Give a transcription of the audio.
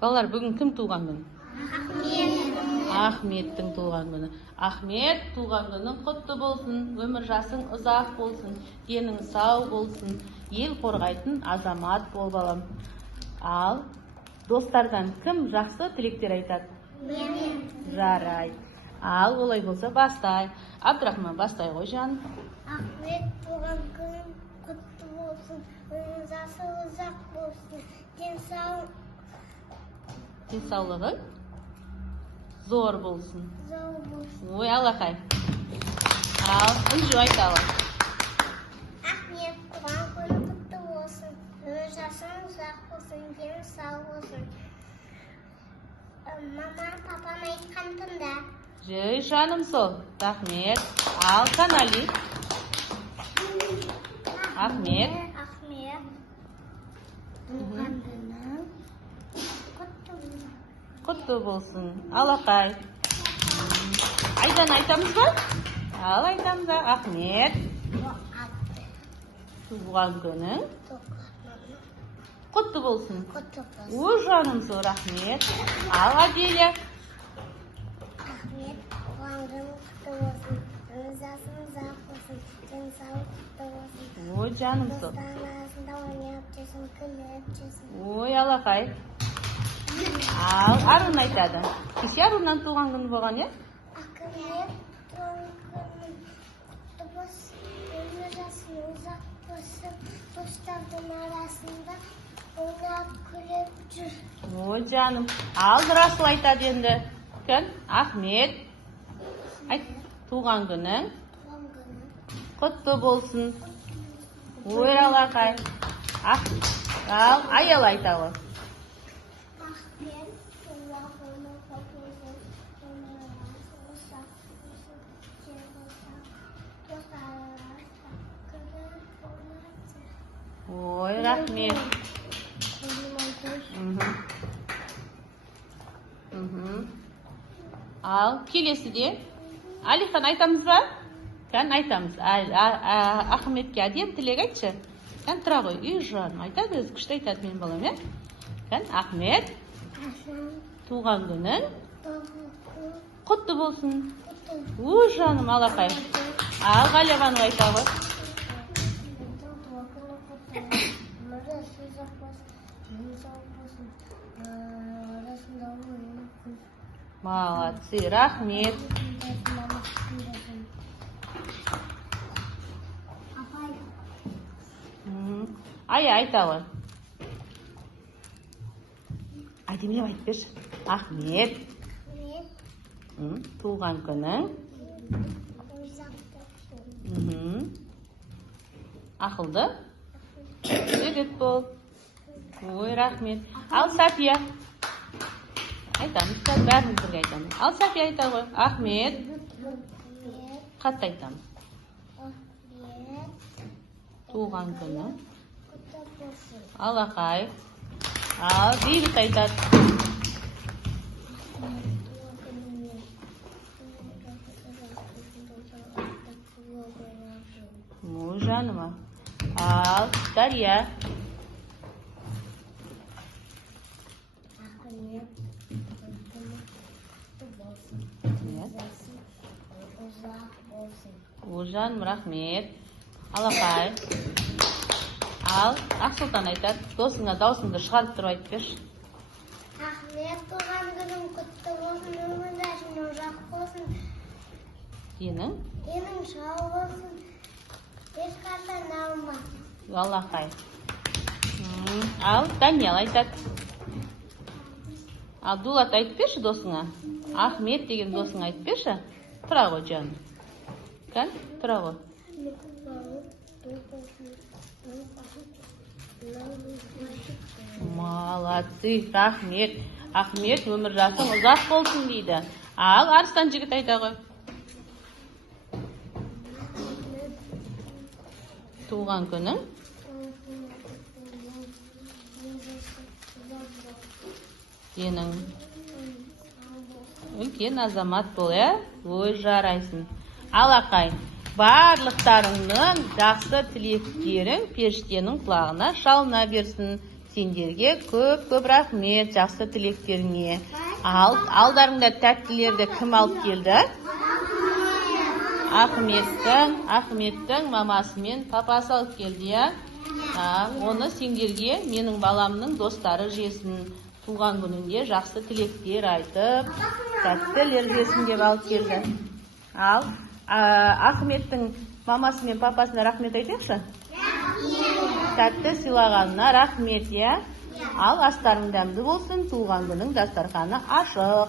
Балалар, бүгін кім туған күні? Ахметтің туған күні. Ахмет туған күні құтты болсын, өмір жасың ұзақ болсын, денің сау болсын, ел қорғайтын азамат бол балам. Ал достардан кім жақсы тілектер айтады? Мен. Жарайды. Ал олай болса бастай. Абдрахман, бастай ғой жаным. Ахмет туған күнің құтты болсын, өмір жасы ұзақ болсын, денсаулығың зор болсын. Ой, алақай. Ал, үнжу айталы. Ахмет туған күнің құтты болсын, өмір жасың ұзақ болсын, дені сау болсын. Мама, папам айтқан тыңда. Жай, жаным сол. Рахмет. Ал, Канали. Ахмет. Ахмет туған күнің Құтты болсын. Алақай. Айдан айтамыз ба? Ал, айтамыз ба? Ахмет туған күнің құтты болсын. Ой, жаным сол, рахмет. Ал, Аделя. Ахмет туған күнің құтты болсын, өмір жасың ұзақ болсын, денсаулық құтты болсын. Ой, жаным сол. Достарың арасында ойнап жүрсін, күліп жүрсін. Ой, алақай. Ал, Арун айтады. Кеше Аруннан туған күні болған, е? Ахмет туған күнің құтты болсын, өмір жасың ұзақ болсын, достардың арасында ойнап күліп жүр. Ой, жаным. Ал, Расыл айтады енді. Кім? Ахмет. Айт, туған күнің құтты болсын. Ой, алақай. Ал, Аял айталы. Ахмет туған күнің құтты болсын, өмір жасың ұзақ болсын, достардың арасында күліп жүр. Ой, рахмет. Ал, келесіде. Алихан айтамыз ба? Кән айтамыз. Ахметке әдем тілек айтшы. Кән тұра ғой. Үй жаным айтады, өзі күшті айтады мен балам, е? Кән, Ахмет туған күнің құтты болсын. Ой, жаным, алақай. Ал, Ғалиябану айтады. Молодцы, рахмет. Ая айталы. Әдемілеп айтып берші. Ахмет туған күнің ақылды жігіт бол. Ой, рахмет. Ал, Сафия. Айтамыз, бәріміз бірге айтамыз. Ал, Сафия айта ғой. Ахмет. Қатты айтамыз. Туған күні. Алақай. Ал, Бейбіт айтады. Ой, жаныма. Ал, Дария. Ой, жаным, рахмет. Алақай. Ал, Ақсұлтан айтады. Досыңа даусыңды шығарып тұрып айтып берші. Ахмет туған күнің құтты болсын, өмір жасың ұзақ болсын, Денің сау болсын, ешқашан ауырма. Алақай. Ал, Даниял айтады. Ал, Дулат айтып берші досыңа. Ахмет деген досыңа айтып берші. Тұра ғой, жаным. Кән, тұра ғой. Молодцы, рахмет. Ахмет өмір жасың ұзақ болсын дейді. Ал, Арыстан жігіт айта ғой. Туған күнің денің үлкен азамат бол, е? Ой, жарайсың. Алақай, барлықтарыңның жақсы тілектерің періштенің құлағына шалына берсін. сендерге көп рахмет жақсы тілектеріңе. Алдарыңда тәттілерді кім алып келді? Ахметтің мамасы мен папасы алып келді, иә? Оны сендерге менің баламның достары жесін. Туған күнінде жақсы тілектер айтып, тәттілер жесін деп алып келді. Ал Ахметтің мамасы мен папасына рахмет айтайықшы. Тәтті сыйлағанына рахмет, иә? Ал астарың дәмді болсын, туған күнің дастарханы ашық.